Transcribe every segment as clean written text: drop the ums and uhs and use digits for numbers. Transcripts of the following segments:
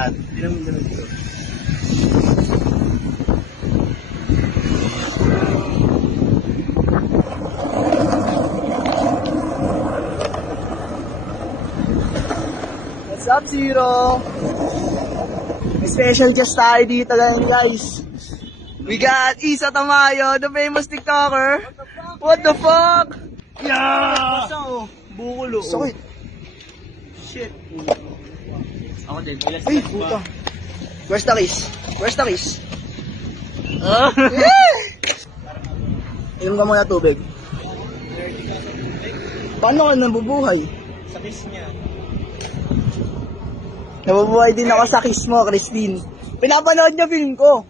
lahat. Hindi naman ganun dito. What's up, Zero? May special guest tayo dito ngayon, guys. We got Isa Tamayo, the famous TikToker. What the fuck? Yeah! Bukulo. Sakit. Shit. Ako din. Ay, puta. Where's the kiss? Where's the kiss? Ah! Inom ka muna tubig. Paano ka nabubuhay? Sa kiss niya. Nabubuhay din ako sa kiss mo, Christine. Pinapanood niya film ko.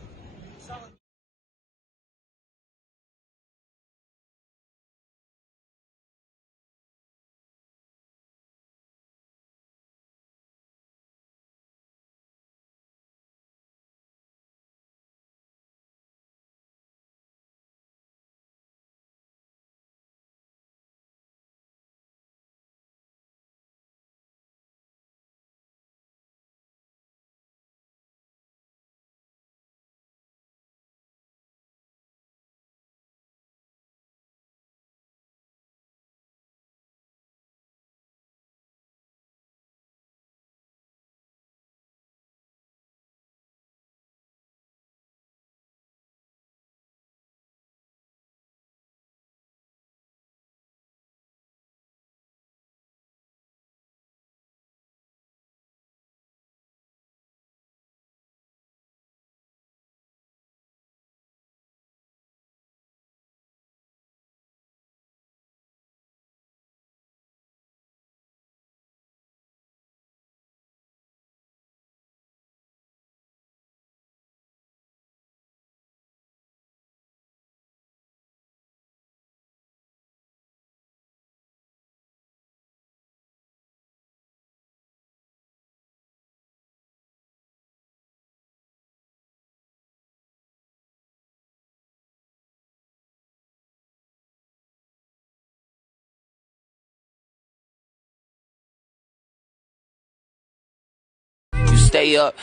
Stay up.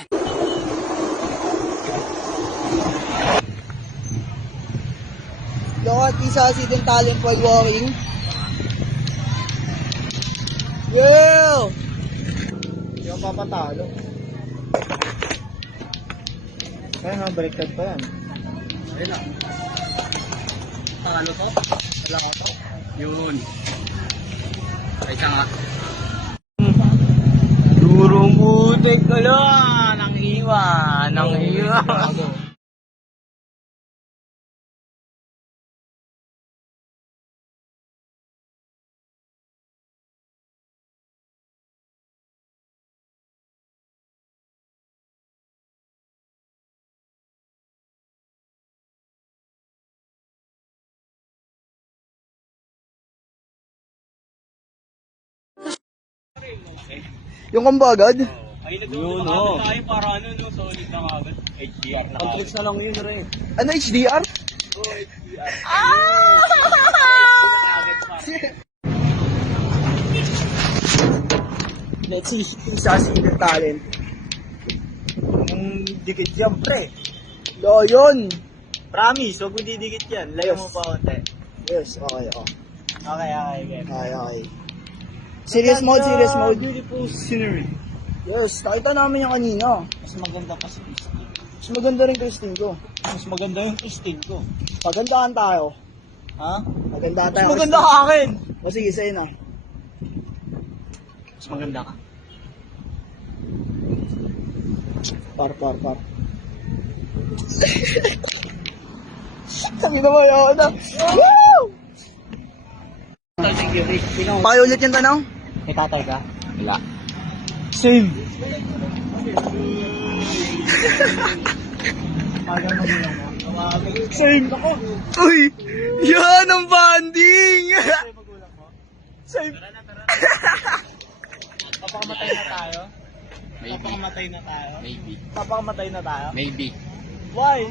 Look at Isa hidden talent while walking. Girl! Hindi ako papatalo. Kaya nga, baliktad pa yan. Ayun na. Ano to? Wala ko to. Yun. Ay ka nga. Durong butik ka lang! Nang iwan! Nang iwan! Yung kamba agad? Ay, nagkakagad tayo para ano, no, solid na agad. HDR na agad. Contrix na lang yun, Ray. Ano, HDR? Oo, HDR. Let's see, Isa hidden talent. Dikit yan, pre. Lo, yun! Promise, huwag mo didikit yan. Layo mo pa konti. Yes, okay, okay. Okay, game. Okay, okay. Serious mode, serious mode. Beautiful scenery. Yes, nakita namin yung kanina. Mas maganda pa si Christine. Mas maganda rin Christine ko. Mas maganda yung Christine ko. Pagandahan tayo. Ha? Pagandahan Mas tayo. maganda ka akin. O sige, sa'yo na. Mas maganda ka. Par. Sabi naman ako na. Woo! Pakiulit yung tanong? May tatay ka? Wala. Same. Same ako. Uy! Yan ang banding! Same. Papakamatay na tayo? Maybe. Papakamatay na tayo? Maybe. Papakamatay na tayo? Maybe. Why?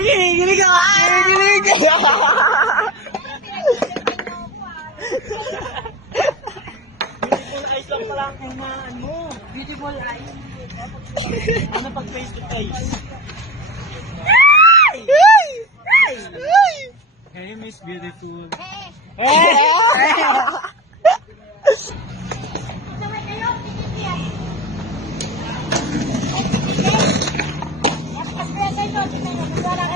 Gilig ka! Gilig ka! prank yung maan mo. Beautiful eyes. Ano pag face to face? Ay! Ay! Ay! Hey, Miss Beautiful. Wala